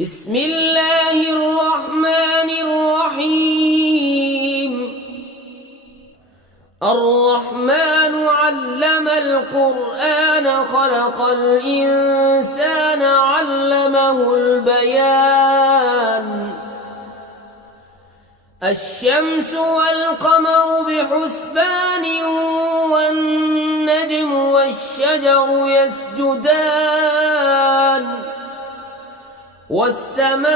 بسم الله الرحمن الرحيم. الرحمن علم القرآن خلق الإنسان علمه البيان. الشمس والقمر بحسبان والنجم والشجر يسجدان والسماء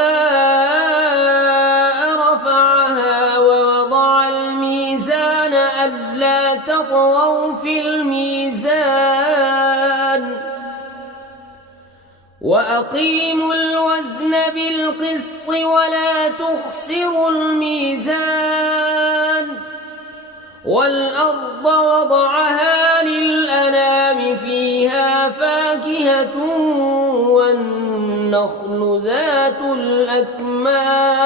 رفعها ووضع الميزان ألا تطغوا في الميزان وأقيموا الوزن بالقسط ولا تخسروا الميزان والأرض وضعها للأنام فيها فاكهة والنخل ذات الأكمام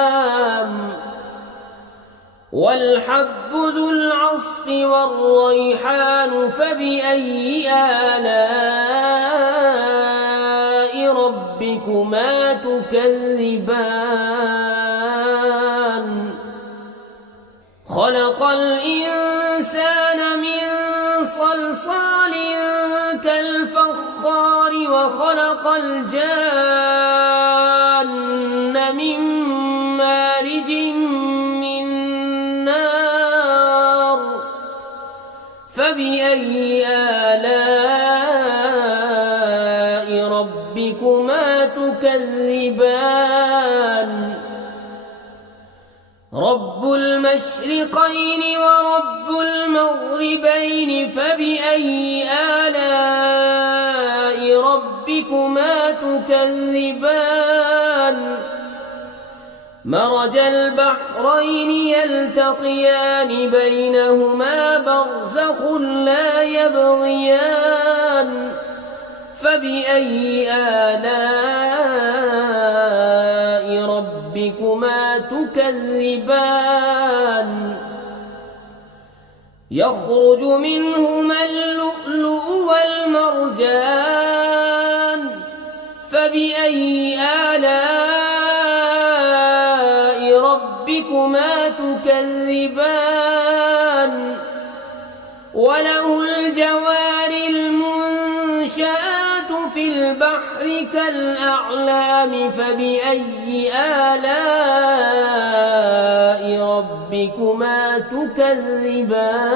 والحب ذو العصف والريحان فبأي آلاء ربكما تكذبان. خلق الإنسان من صلصال كالفخار وخلق الجان من مارج من نار فبأي آلاء ربكما تكذبان. رب المشرقين ورب المغربين فبأي آلاء ربكما تكذبان. مرج البحرين يلتقيان بينهما برزخ لا يبغيان فبأي آلاء ربكما تكذبان. يخرج منهما اللؤلؤ والمرجان فبأي آلاء ربكما تكذبان. وله الجوار المنشآت في البحر كالأعلام فبأي آلاء ربكما تكذبان.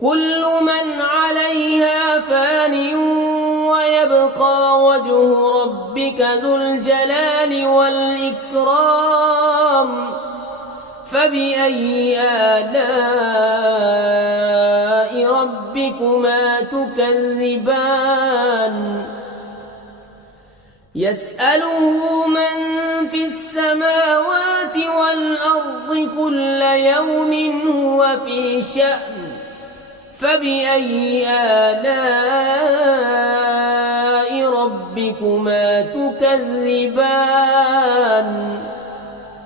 كل من عليها فان ويبقى وجه ربك ذو الجلال والإكرام فبأي آلاء ربكما تكذبان. يسأله من في السماوات والأرض كل يوم هو في شأن فبأي آلاء ربكما تكذبان.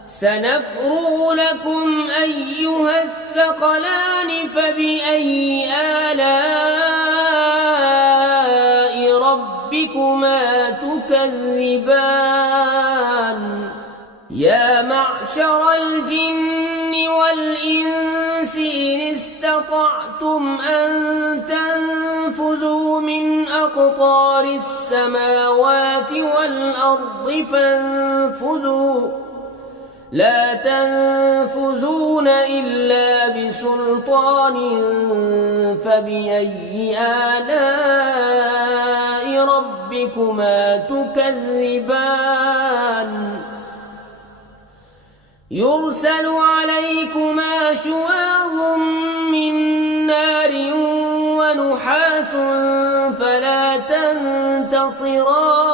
سنفرغ لكم أيها الثقلان فبأي آلاء ربكما تكذبان. يا معشر الجن والإنس إن استطعتم أن تنفذوا من أقطار السماوات والأرض فانفذوا لا تنفذون إلا بسلطان فبأي آلاء ربكما تكذبان. يرسل عليكما شواظ من نار ونحاس فلا تنتصران